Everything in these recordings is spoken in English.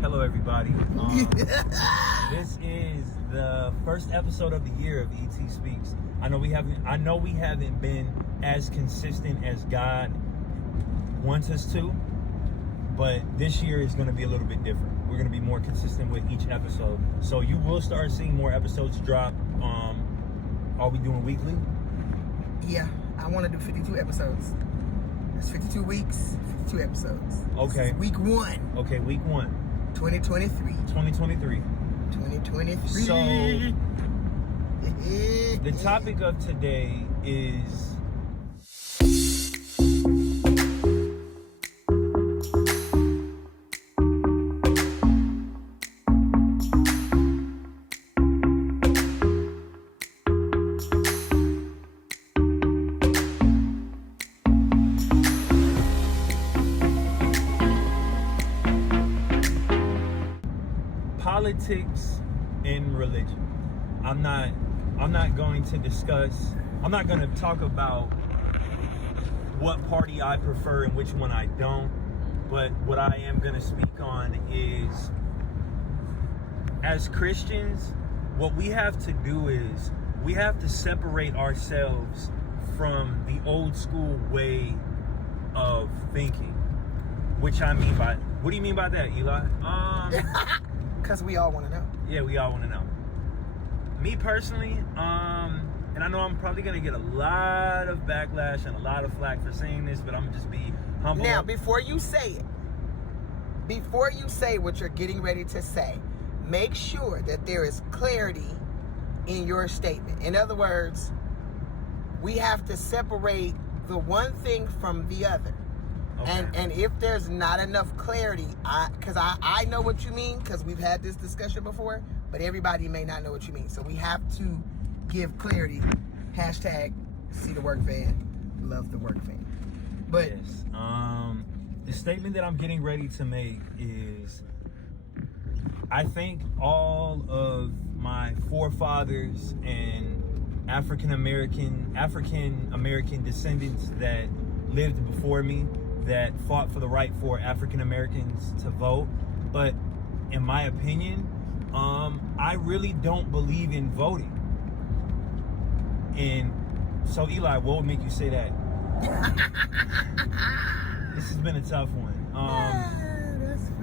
Hello, everybody. This is the first episode of the year of ET Speaks. I know we haven't been as consistent as God wants us to, but this year is going to be a little bit different. We're going to be more consistent with each episode, so you will start seeing more episodes drop. Are we doing weekly? Yeah, I want to do 52 episodes. That's 52 weeks, 52 episodes. Okay. Week 1. Okay, week 1. 2023. 2023. 2023. So, the topic of today is politics and religion. I'm not going to talk about what party I prefer and which one I don't, but what I am going to speak on is, as Christians, what we have to do is we have to separate ourselves from the old school way of thinking. Which I mean by, what do you mean by that, Eli? Because we all want to know. Yeah, we all want to know. Me personally, and I know I'm probably going to get a lot of backlash and a lot of flack for saying this, but I'm going to just be humble. Now, before you say what you're getting ready to say, make sure that there is clarity in your statement. In other words, we have to separate the one thing from the other. Okay. And if there's not enough clarity, because I know what you mean, because we've had this discussion before, but everybody may not know what you mean. So we have to give clarity. Hashtag see the work van, love the work van. But yes, the statement that I'm getting ready to make is, I think all of my forefathers and African American descendants that lived before me, that fought for the right for African Americans to vote, but in my opinion, I really don't believe in voting. And so, Eli, what would make you say that? This has been a tough one.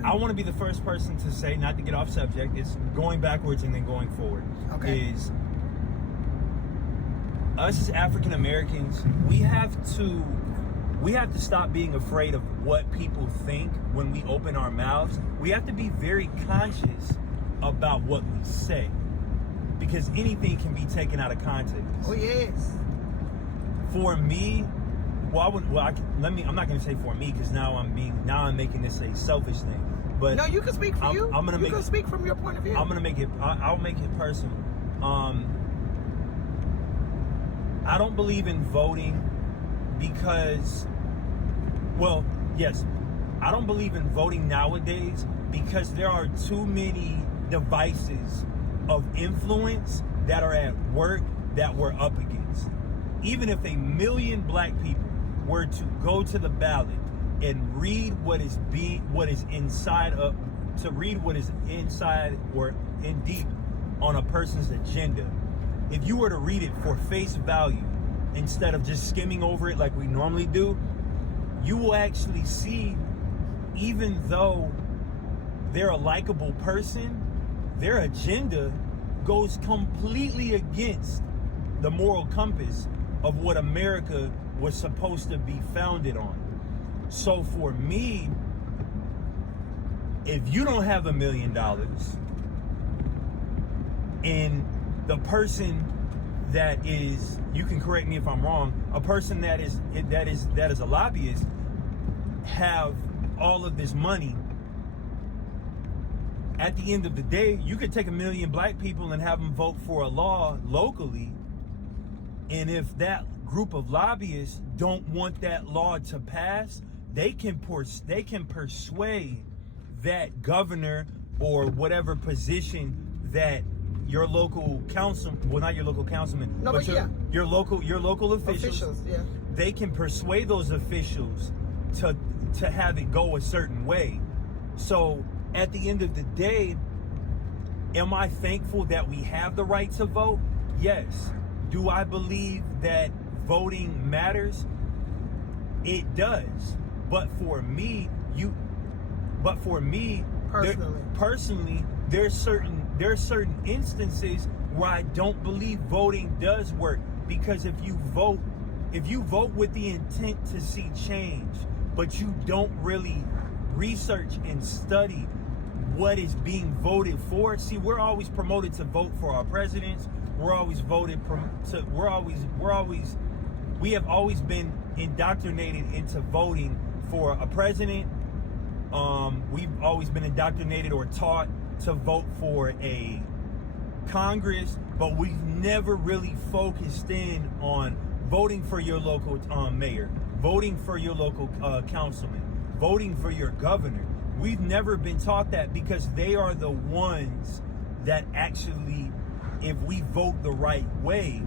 I want to be the first person to say, not to get off subject, it's going backwards and then going forward. Okay. Is us as African Americans, we have to stop being afraid of what people think when we open our mouths. We have to be very conscious about what we say, because anything can be taken out of context. Oh yes. For me, I'm not going to say for me, because now I'm making this a selfish thing. But no, you can speak for you. You can speak from your point of view. I'm going to make it. I'll make it personal. I don't believe in voting because, well, yes, I don't believe in voting nowadays because there are too many devices of influence that are at work that we're up against. Even if 1 million black people were to go to the ballot and read what is inside or in deep on a person's agenda, if you were to read it for face value instead of just skimming over it like we normally do, you will actually see, even though they're a likable person, their agenda goes completely against the moral compass of what America was supposed to be founded on. So for me, if you don't have $1 million and the person that is, you can correct me if I'm wrong, a person that is a lobbyist have all of this money, at the end of the day, you could take 1 million black people and have them vote for a law locally, and if that group of lobbyists don't want that law to pass, they can persuade that governor or whatever position that your local council, well, not your local councilman, no, but your local officials, yeah, they can persuade those officials to have it go a certain way. So at the end of the day, am I thankful that we have the right to vote? Yes. Do I believe that voting matters? It does. But for me, personally, there's certain instances where I don't believe voting does work, because if you vote with the intent to see change, but you don't really research and study what is being voted for. See, we're always promoted to vote for our presidents. We have always been indoctrinated into voting for a president. We've always been indoctrinated or taught to vote for a Congress, but we've never really focused in on voting for your local mayor, voting for your local councilman, voting for your governor. We've never been taught that, because they are the ones that actually, if we vote the right way,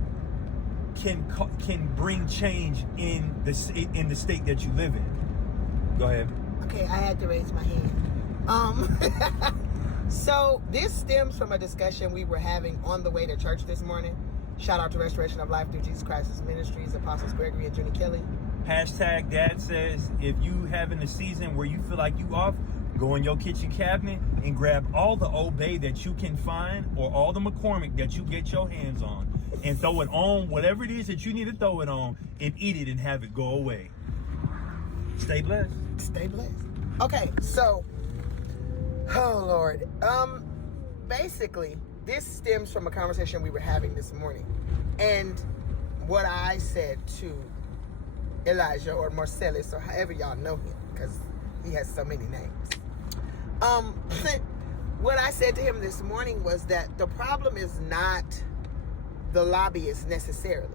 can bring change in the state that you live in. Go ahead. Okay, I had to raise my hand. So this stems from a discussion we were having on the way to church this morning. Shout out to Restoration of Life through Jesus Christ's Ministries, Apostles Gregory and Junie Kelly. Hashtag Dad says, if you having a season where you feel like you off, go in your kitchen cabinet and grab all the Old Bay that you can find, or all the McCormick that you get your hands on, and throw it on whatever it is that you need to throw it on, and eat it and have it go away. Stay blessed. Stay blessed. Okay, so, oh Lord. Basically, this stems from a conversation we were having this morning. And what I said to Elijah, or Marcellus, or however y'all know him, because he has so many names. What I said to him this morning was that the problem is not the lobbyists necessarily,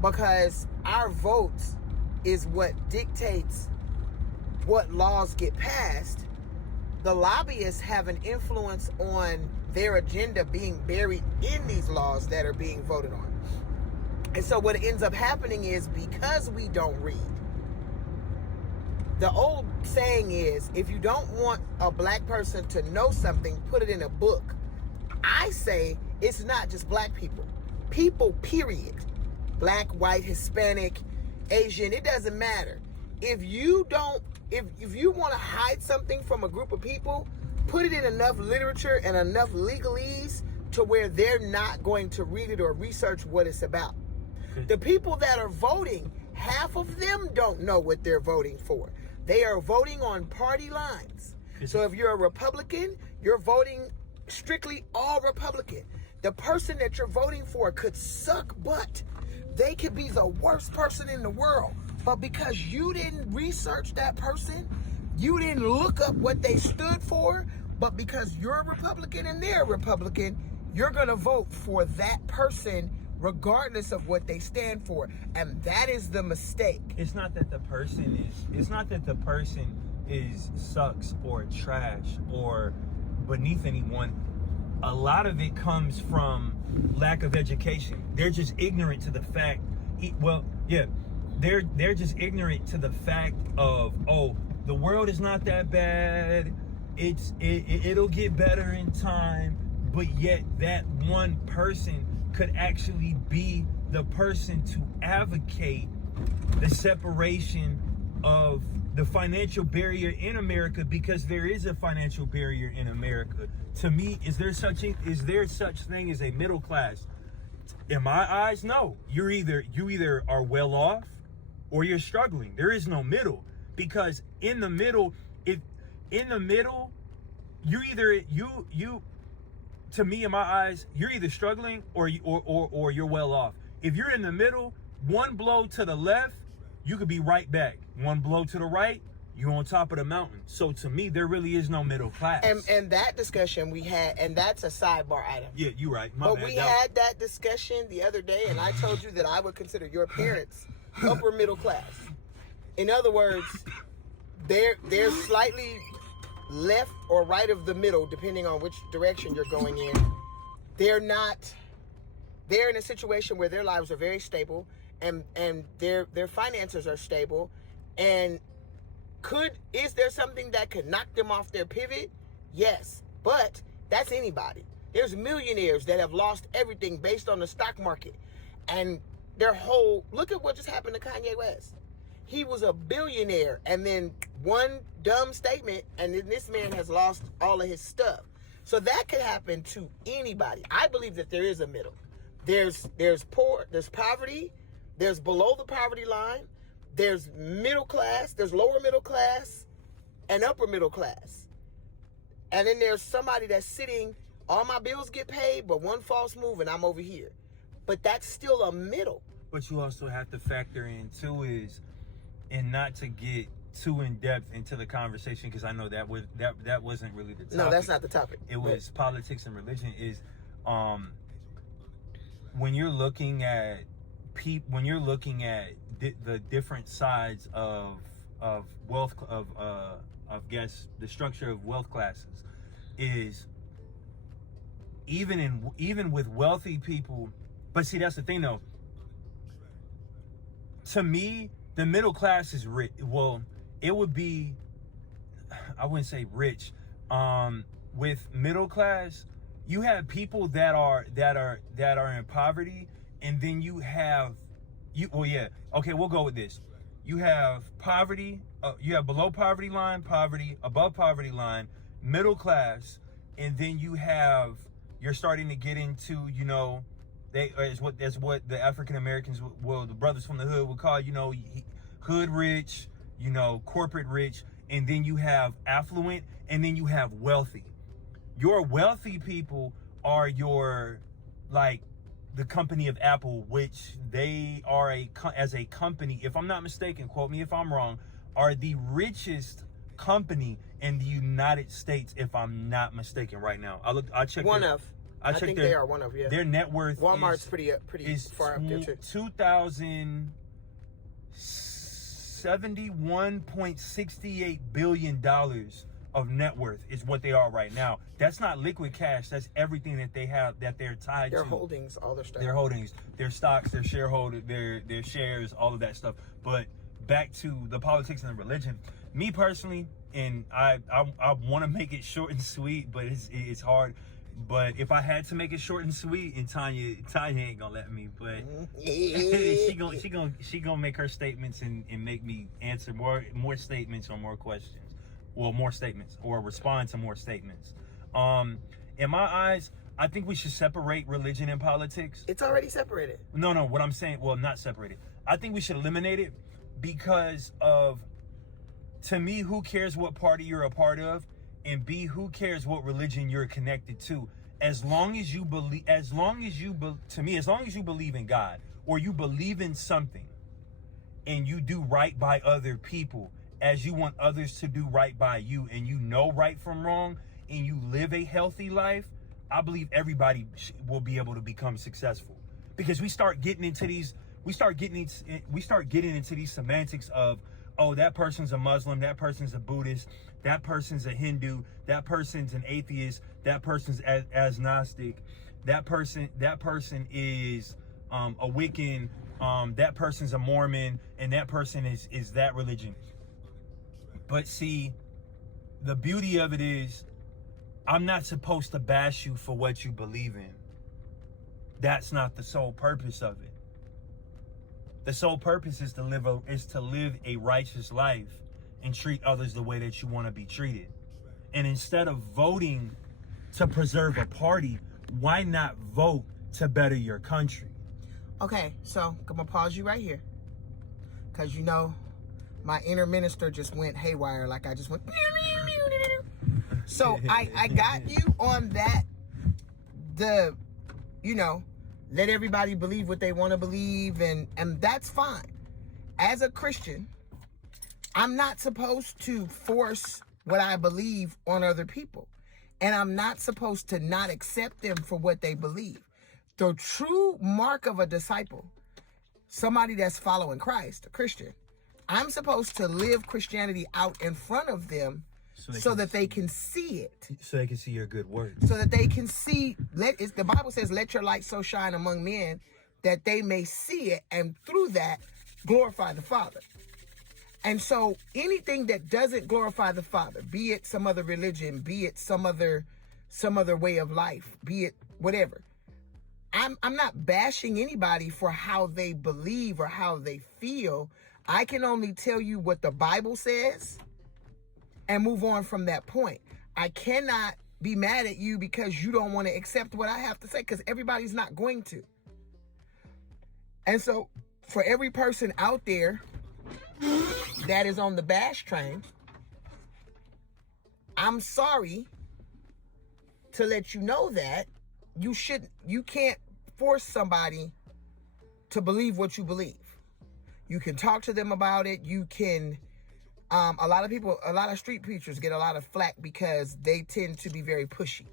because our votes is what dictates what laws get passed. The lobbyists have an influence on their agenda being buried in these laws that are being voted on. And so what ends up happening is, because we don't read, the old saying is, if you don't want a black person to know something, put it in a book. I say it's not just black people. People, period. Black, white, Hispanic, Asian, it doesn't matter. If you want to hide something from a group of people, put it in enough literature and enough legalese to where they're not going to read it or research what it's about. The people that are voting, half of them don't know what they're voting for. They are voting on party lines. So if you're a Republican, you're voting strictly all Republican. The person that you're voting for could suck butt. They could be the worst person in the world. But because you didn't research that person, you didn't look up what they stood for, but because you're a Republican and they're a Republican, you're going to vote for that person regardless of what they stand for. And that is the mistake. It's not that the person is sucks or trash or beneath anyone. A lot of it comes from lack of education. They're just ignorant to the fact, they're just ignorant to the fact of, oh, the world is not that bad. It'll get better in time. But yet that one person could actually be the person to advocate the separation of the financial barrier in America, because there is a financial barrier in America. To me, is there such thing as a middle class? In my eyes, no. You either are well off or you're struggling. There is no middle, because in the middle, to me, in my eyes, you're either struggling or you're well off. If you're in the middle, one blow to the left, you could be right back. One blow to the right, you're on top of the mountain. So to me, there really is no middle class. And that discussion we had, and that's a sidebar item. Yeah, you're right. We had that discussion the other day, and I told you that I would consider your parents upper middle class. In other words, they're slightly left or right of the middle, depending on which direction you're going in. They're in a situation where their lives are very stable, and their finances are stable. And is there something that could knock them off their pivot? Yes, but that's anybody. There's millionaires that have lost everything based on the stock market. And their whole, look at what just happened to Kanye West. He was a billionaire, and then one dumb statement, and then this man has lost all of his stuff. So that could happen to anybody. I believe that there is a middle. There's poor, there's poverty, there's below the poverty line, there's middle class, there's lower middle class, and upper middle class. And then there's somebody that's sitting, all my bills get paid, but one false move and I'm over here. But that's still a middle. What you also have to factor in too is, and not to get too in depth into the conversation, because I know that wasn't really the topic. No, that's not the topic. It was politics and religion. Is when you're looking at the different sides of wealth of guess the structure of wealth classes, is even with wealthy people. But see, that's the thing though. To me, the middle class is rich. Well, it would be, I wouldn't say rich. With middle class, you have people that are in poverty, and then you have okay, we'll go with this. You have poverty, you have below poverty line, poverty, above poverty line, middle class, and then you're starting to get into, that's what the African Americans, the brothers from the hood would call, hood rich, corporate rich, and then you have affluent, and then you have wealthy. Your wealthy people are the company of Apple, which they are as a company, if I'm not mistaken, quote me if I'm wrong, are the richest company in the United States, if I'm not mistaken right now. I checked. I think they are one of, yeah. Their net worth Walmart's pretty far up there too. $2,071.68 billion of net worth is what they are right now. That's not liquid cash. That's everything that they have, that they're tied to. Their holdings, all their stuff. Their holdings, their stocks, their shareholder, their shares, all of that stuff. But back to the politics and the religion. Me personally, and I want to make it short and sweet, but it's hard. But if I had to make it short and sweet, and Tanya ain't gonna let me, but she gonna make her statements and make me answer more statements or more questions, well, more statements, or respond to more statements. In my eyes, I think we should separate religion and politics. It's already separated. No, what I'm saying, well, not separated. I think we should eliminate it because of, to me, who cares what party you're a part of? And B, who cares what religion you're connected to? As long as you believe in God, or you believe in something, and you do right by other people as you want others to do right by you, and you know right from wrong, and you live a healthy life, I believe everybody will be able to become successful. Because we start getting into these semantics of, oh, that person's a Muslim, that person's a Buddhist, that person's a Hindu, that person's an atheist, that person's agnostic, that person is a Wiccan, that person's a Mormon, and that person is that religion. But see, the beauty of it is, I'm not supposed to bash you for what you believe in. That's not the sole purpose of it. The sole purpose is to live a righteous life and treat others the way that you want to be treated. And instead of voting to preserve a party, why not vote to better your country? Okay, so I'm gonna pause you right here, because my inner minister just went haywire. Like I just went. So I got you on that. Let everybody believe what they want to believe, and that's fine. As a Christian, I'm not supposed to force what I believe on other people. And I'm not supposed to not accept them for what they believe. The true mark of a disciple, somebody that's following Christ, a Christian, I'm supposed to live Christianity out in front of them so that they can see it. So they can see your good works. So that they can see, the Bible says, let your light so shine among men that they may see it, and through that, glorify the Father. And so anything that doesn't glorify the Father, be it some other religion, be it some other way of life, be it whatever. I'm not bashing anybody for how they believe or how they feel. I can only tell you what the Bible says and move on from that point. I cannot be mad at you because you don't want to accept what I have to say, because everybody's not going to. And so for every person out there that is on the bash train, I'm sorry to let you know that you can't force somebody to believe what you believe. You can talk to them about it. You can, a lot of street preachers get a lot of flack because they tend to be very pushy.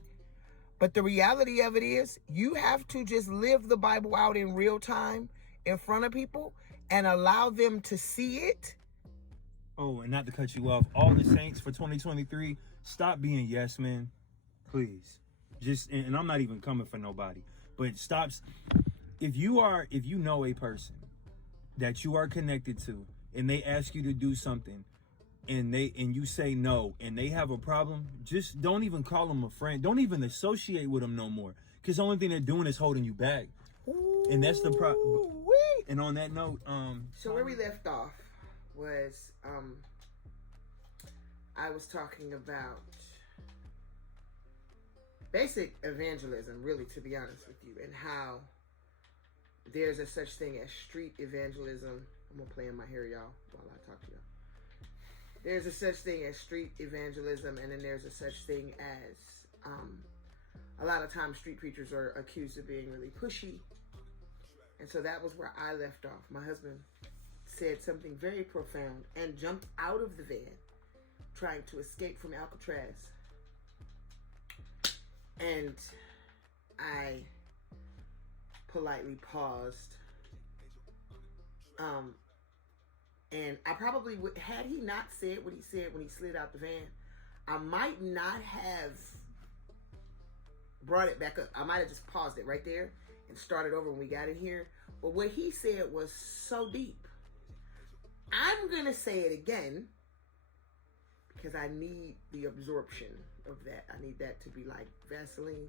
But the reality of it is, you have to just live the Bible out in real time in front of people and allow them to see it. Oh, and not to cut you off, all the saints for 2023, stop being yes men, please. Just, and I'm not even coming for nobody, but stop. If you know a person that you are connected to and they ask you to do something and you say no and they have a problem, just don't even call them a friend. Don't even associate with them no more, because the only thing they're doing is holding you back. And that's the problem. And on that note, so where we left off was I was talking about basic evangelism, really, to be honest with you, and how there's a such thing as street evangelism. I'm gonna play in my hair, y'all, while I talk to y'all. There's a such thing as street evangelism, and then there's a such thing as a lot of times street preachers are accused of being really pushy. And so that was where I left off. My husband said something very profound and jumped out of the van trying to escape from Alcatraz. And I politely paused. And I probably would, had he not said what he said when he slid out the van, I might not have brought it back up. I might have just paused it right there and started over when we got in here. But what he said was so deep. I'm going to say it again because I need the absorption of that. I need that to be like Vaseline.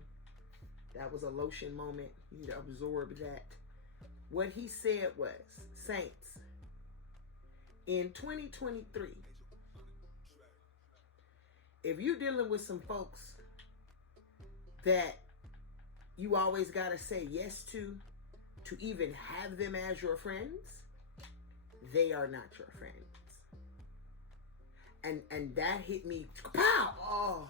That was a lotion moment. You need to absorb that. What he said was, saints, in 2023, if you're dealing with some folks that you always got to say yes to even have them as your friends, they are not your friends. And that hit me, pow! Oh,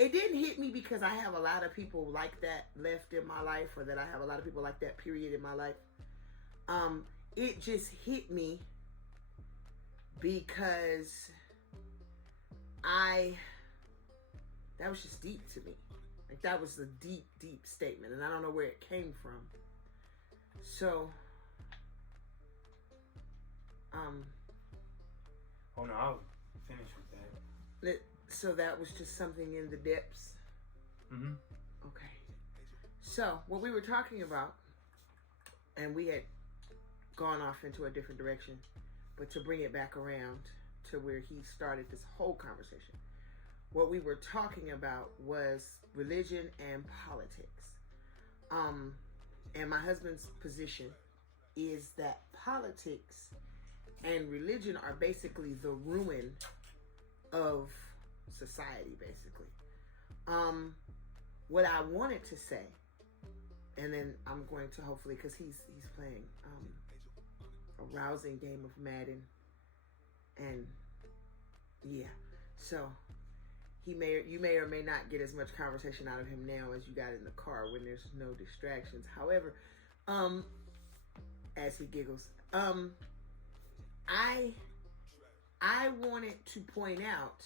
it didn't hit me because I have a lot of people like that left in my life, or that I have a lot of people like that period in my life. It just hit me because that was just deep to me. Like, that was a deep, deep statement, and I don't know where it came from. So, oh no, I'll finish with that. So that was just something in the depths. Mm-hmm. Okay. So what we were talking about, and we had gone off into a different direction, but to bring it back around to where he started this whole conversation, what we were talking about was religion and politics. And my husband's position is that politics and religion are basically the ruin of society, basically. What I wanted to say, and then I'm going to hopefully, because he's playing a rousing game of Madden, and yeah, so you may or may not get as much conversation out of him now as you got in the car when there's no distractions. However, as he giggles, I wanted to point out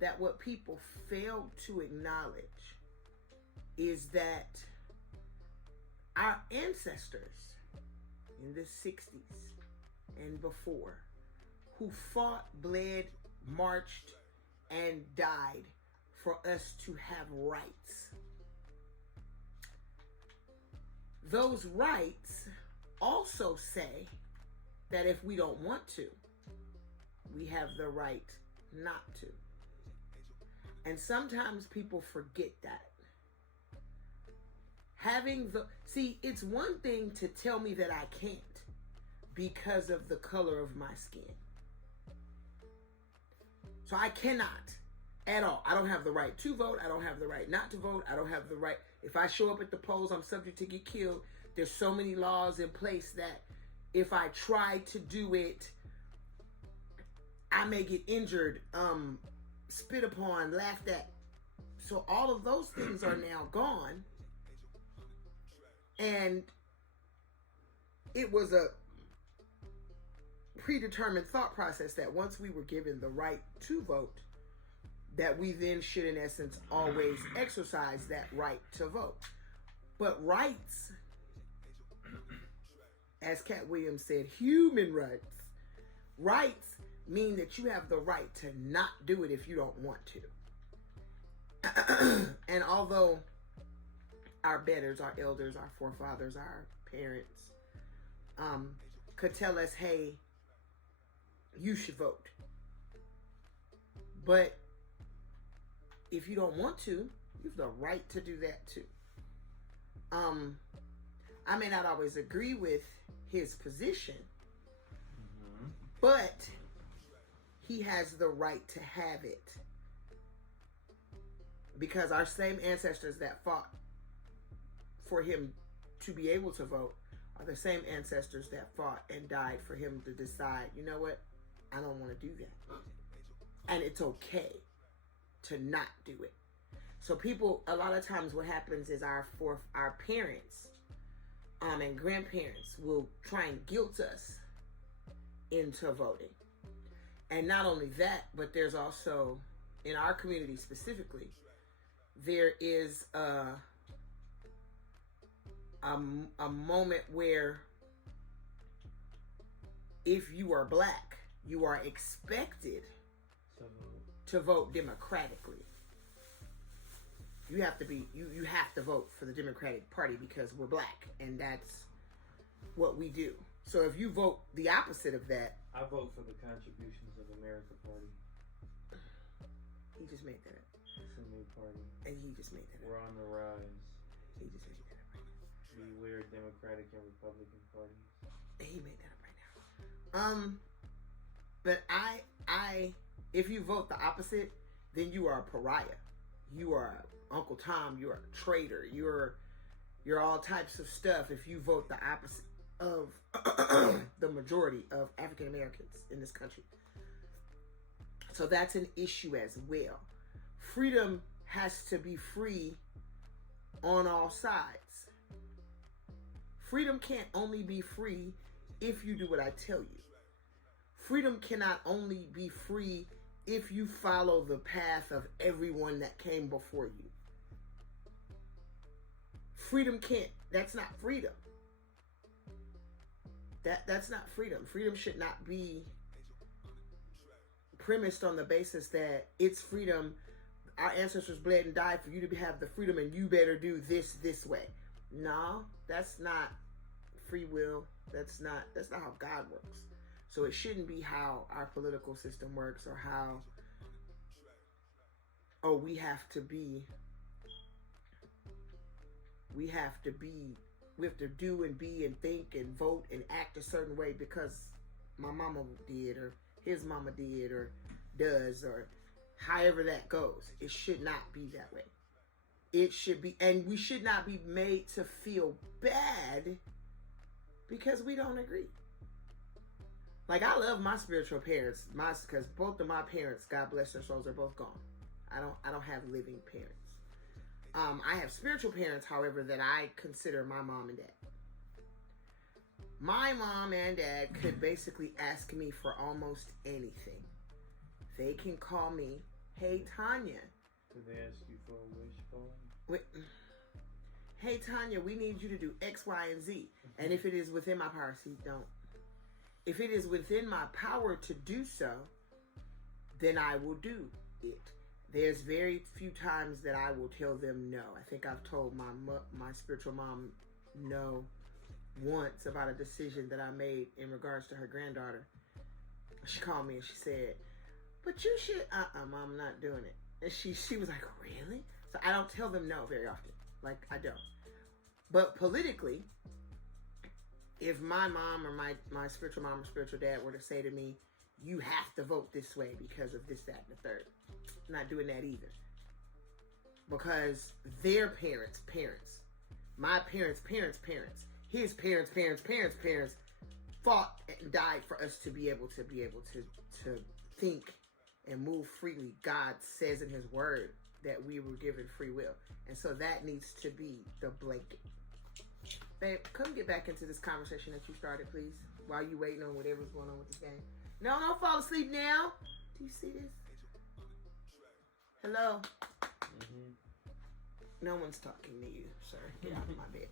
that what people fail to acknowledge is that our ancestors in the 60s and before, who fought, bled, marched, and died for us to have rights, those rights also say that if we don't want to, we have the right not to. And sometimes people forget that. It's one thing to tell me that I can't because of the color of my skin. So I cannot at all. I don't have the right to vote. I don't have the right not to vote. I don't have the right. If I show up at the polls, I'm subject to get killed. There's so many laws in place that if I try to do it, I may get injured, spit upon, laughed at. So all of those things are now gone. And it was a predetermined thought process that once we were given the right to vote, that we then should in essence always exercise that right to vote. But rights, as Cat Williams said, human rights mean that you have the right to not do it if you don't want to. And although our betters, our elders, our forefathers, our parents could tell us, hey, you should vote. But if you don't want to, you have the right to do that too. I may not always agree with his position, but he has the right to have it. Because our same ancestors that fought for him to be able to vote are the same ancestors that fought and died for him to decide, you know what, I don't want to do that. And it's okay to not do it. So people, a lot of times what happens is our parents and grandparents will try and guilt us into voting. And not only that, but there's also, in our community specifically, there is a moment where if you are black, you are expected to vote democratically. You have to be, you have to vote for the Democratic Party because we're black, and that's what we do. So if you vote the opposite of that, I vote for the Contributions of America Party. He just made that up. It's a new party. And he just made that up. We're on the rise. He just made that up right now. Beware Democratic and Republican parties. He made that up right now. But I, if you vote the opposite, then you are a pariah. You are Uncle Tom. You are a traitor. You're all types of stuff if you vote the opposite of the majority of African Americans in this country. So that's an issue as well. Freedom has to be free on all sides. Freedom can't only be free if you do what I tell you. Freedom cannot only be free if you follow the path of everyone that came before you. Freedom can't, that's not freedom. That's not freedom. Freedom should not be premised on the basis that it's freedom. Our ancestors bled and died for you to have the freedom and you better do this way. No, that's not free will. That's not how God works. So it shouldn't be how our political system works or how, we have to do and be and think and vote and act a certain way because my mama did or his mama did or does or however that goes. It should not be that way. It should be, and we should not be made to feel bad because we don't agree. Like, I love my spiritual parents, because both of my parents, God bless their souls, are both gone. I don't have living parents. I have spiritual parents, however, that I consider my mom and dad. My mom and dad could basically ask me for almost anything. They can call me, hey, Tanya. Did they ask you for a wish, Hey, Tanya, we need you to do X, Y, and Z. And if it is within my power, don't. If it is within my power to do so, then I will do it. There's very few times that I will tell them no. I think I've told my spiritual mom no once about a decision that I made in regards to her granddaughter. She called me and she said, but you should, Mom, I'm not doing it. And she was like, really? So I don't tell them no very often. Like, I don't. But politically, if my mom or my spiritual mom or spiritual dad were to say to me, you have to vote this way because of this, that, and the third. I'm not doing that either. Because their parents, my parents, his parents fought and died for us to be able to think and move freely. God says in his word that we were given free will. And so that needs to be the blanket. Babe, come get back into this conversation that you started, please, while you waiting on whatever's going on with this game. No, don't fall asleep now. Do you see this? Hello? Mm-hmm. No one's talking to you, sir. Get out of my bed.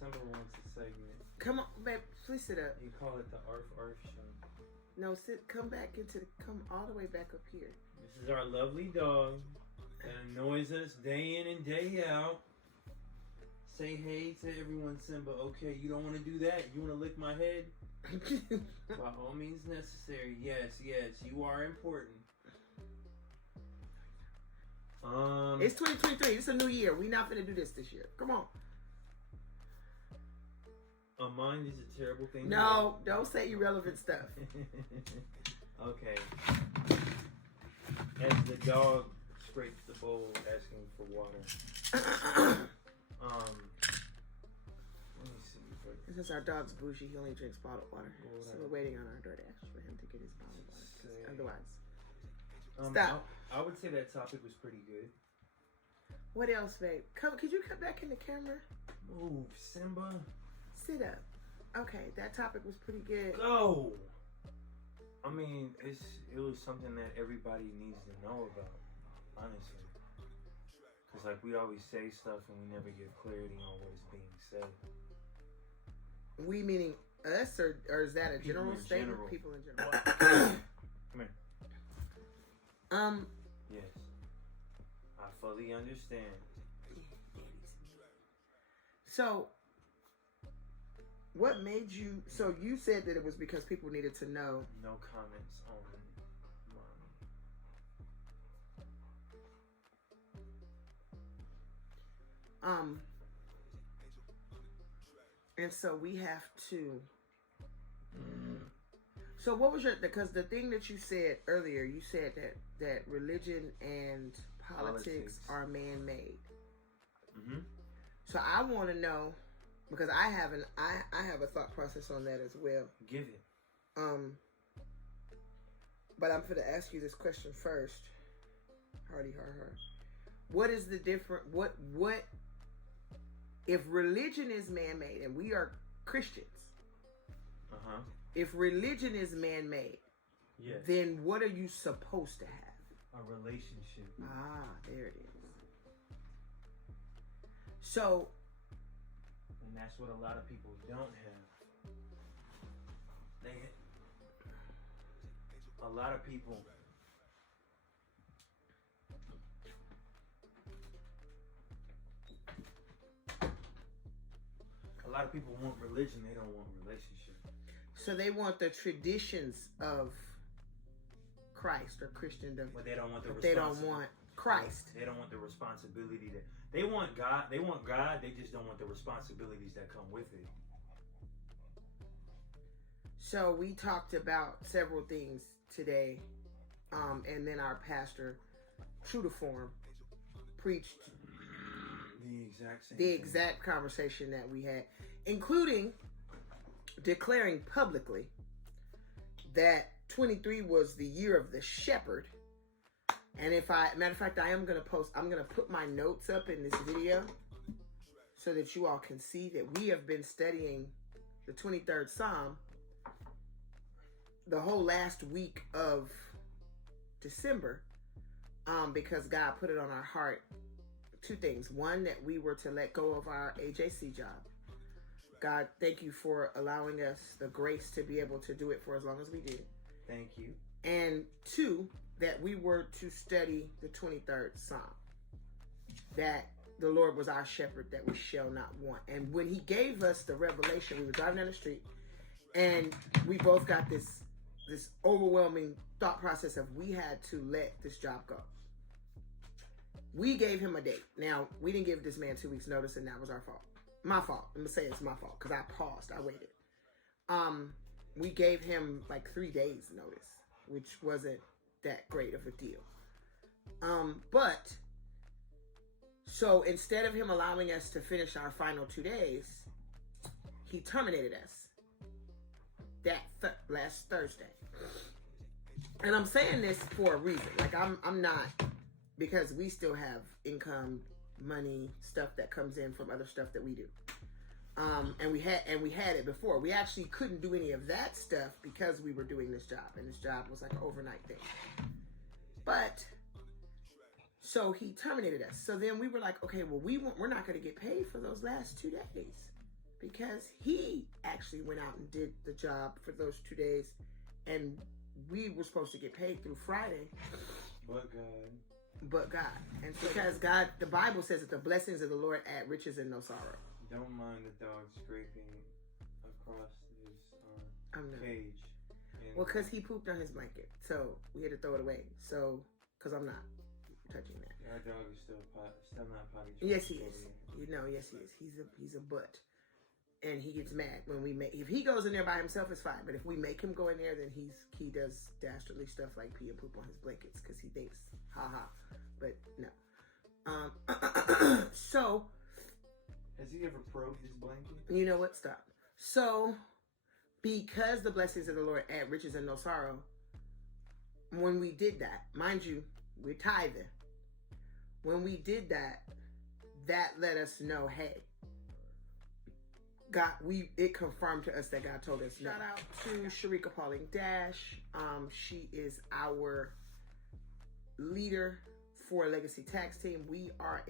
Someone wants a segment. Come on, babe, please sit up. You call it the Arf Show. No, come all the way back up here. This is our lovely dog that annoys us day in and day out. Say hey to everyone, Simba. Okay, you don't want to do that? You want to lick my head? By all means necessary. Yes, you are important. It's 2023. It's a new year. We're not gonna do this year. Come on. A mind is a terrible thing. No, don't say irrelevant stuff. Okay. As the dog scrapes the bowl asking for water. Let me see. Since our dog's bougie, he only drinks bottled water. Well, So we're waiting on our DoorDash for him to get his bottled water. 'Cause otherwise. Stop. I would say that topic was pretty good. What else, babe? Could you come back in the camera? Move, Simba. Sit up. Okay, that topic was pretty good. Go. I mean, it was something that everybody needs to know about, honestly. Cause like we always say stuff and we never give clarity on what is being said. We meaning us, or is that a general in statement? general. People in general. Come here. Yes. I fully understand. So, what made you? So you said that it was because people needed to know. No comments on mommy. And so we have to. So what was because the thing that you said earlier, you said that religion and politics are man-made. Mm-hmm. So I want to know, because I have a thought process on that as well. Give it. But I'm going to ask you this question first. Hardy har. What is the different? What if religion is man-made and we are Christians? Uh-huh. If religion is man-made, yes, then what are you supposed to have? A relationship. Ah, there it is. So, and that's what a lot of people don't have. A lot of people want religion, they don't want relationship. So they want the traditions of Christ or Christendom. But they don't want the They don't want Christ. They don't want the responsibility that they want God. They want God. They just don't want the responsibilities that come with it. So we talked about several things today, and then our pastor, true to form, preached the exact conversation that we had, including declaring publicly that 23 was the year of the shepherd. And matter of fact, I'm going to put my notes up in this video so that you all can see that we have been studying the 23rd Psalm the whole last week of December, because God put it on our heart. Two things. One, that we were to let go of our AJC job. God, thank you for allowing us the grace to be able to do it for as long as we did. Thank you. And two, that we were to study the 23rd Psalm. That the Lord was our shepherd, that we shall not want. And when he gave us the revelation, we were driving down the street and we both got this this overwhelming thought process of we had to let this job go. We gave him a date. Now, we didn't give this man 2 weeks notice, and that was our fault. My fault. I'm gonna say it's my fault because I paused. I waited. We gave him like 3 days notice, which wasn't that great of a deal. But so instead of him allowing us to finish our final 2 days, he terminated us that last Thursday. And I'm saying this for a reason. Like I'm not, because we still have income, money, stuff that comes in from other stuff that we do. And we had it before. We actually couldn't do any of that stuff because we were doing this job, and this job was like an overnight thing. But so he terminated us. So then we were like, okay, well we're not going to get paid for those last 2 days because he actually went out and did the job for those 2 days, and we were supposed to get paid through Friday. But God. And so because God, the Bible says that the blessings of the Lord add riches and no sorrow. Don't mind the dog scraping across his cage. Well, because he pooped on his blanket, so we had to throw it away. So, because I'm not touching that. Our dog is still not potty trained. Yes, he is. Yes, he is. He's a butt, and he gets mad when we make. If he goes in there by himself, it's fine. But if we make him go in there, then he does dastardly stuff like pee and poop on his blankets because he thinks, haha. But no. So. Has he ever probed his blanket? You know what? Stop. So, because the blessings of the Lord add riches and no sorrow, when we did that, mind you, we're tithing. When we did that, that let us know, hey, God, it confirmed to us that God told us no. Shout out to Sharika Pauling Dash. She is our leader for Legacy Tax Team. We are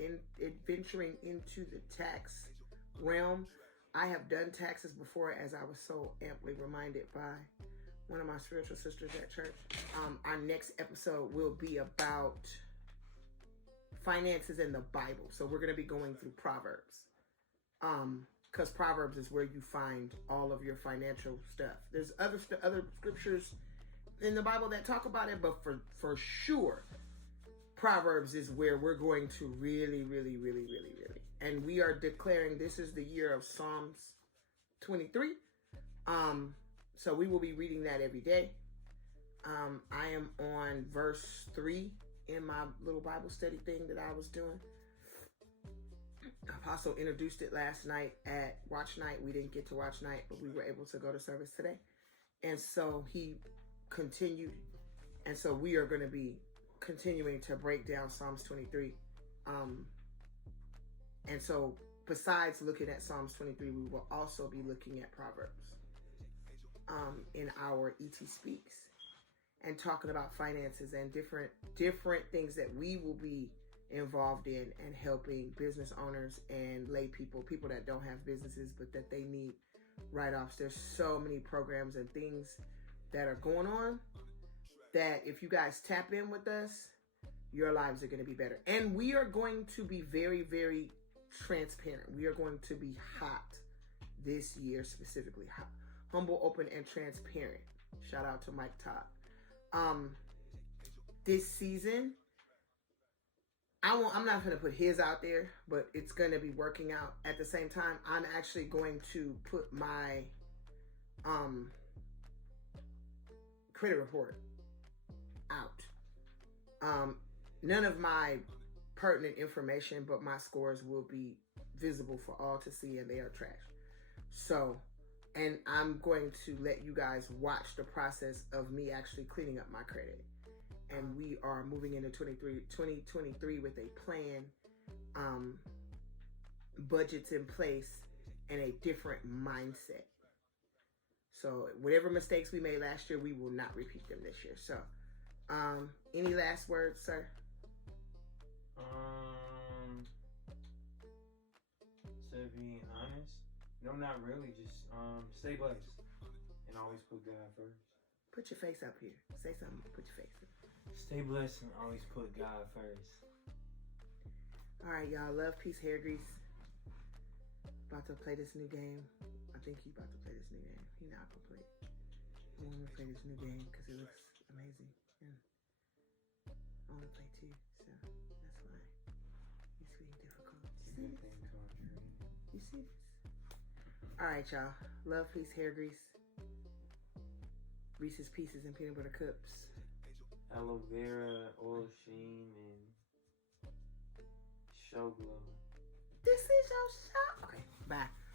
venturing into the tax realm. I have done taxes before, as I was so amply reminded by one of my spiritual sisters at church. Our next episode will be about finances in the Bible. So we're going to be going through Proverbs. Because Proverbs is where you find all of your financial stuff. There's other scriptures in the Bible that talk about it, but for sure, Proverbs is where we're going to really. And we are declaring this is the year of Psalms 23. So we will be reading that every day. I am on verse 3 in my little Bible study thing that I was doing. Apostle introduced it last night at Watch Night. We didn't get to Watch Night, but we were able to go to service today. And so he continued. And so we are going to be continuing to break down Psalms 23. And so besides looking at Psalms 23, we will also be looking at Proverbs in our ET Speaks and talking about finances and different things that we will be involved in and helping business owners and lay people that don't have businesses but that they need write-offs. There's so many programs and things that are going on that if you guys tap in with us, your lives are going to be better. And we are going to be very, very transparent. We are going to be hot this year, specifically hot, humble, open, and transparent. Shout out to Mike Todd. This season, I'm not going to put his out there, but it's going to be working out. At the same time, I'm actually going to put my credit report out. None of my pertinent information, but my scores will be visible for all to see, and they are trash. So, and I'm going to let you guys watch the process of me actually cleaning up my credit. And we are moving into 2023 with a plan, budgets in place, and a different mindset. So whatever mistakes we made last year, we will not repeat them this year. So, any last words, sir? To be honest, no, not really. Just stay blessed and always put God first. Put your face up here. Say something. Put your face up. Stay blessed and always put God first. All right, y'all. Love, peace, hair grease. About to play this new game. I think he about to play this new game. He not gonna play it. I want to play this new game because it looks amazing. And I want to play too, so that's why it's being difficult. It's a good thing to our journey. You see this? Alright, y'all. Love, peace, hair grease. Reese's Pieces and peanut butter cups. Aloe vera, oil sheen, and show glow. This is your shop. Okay, bye.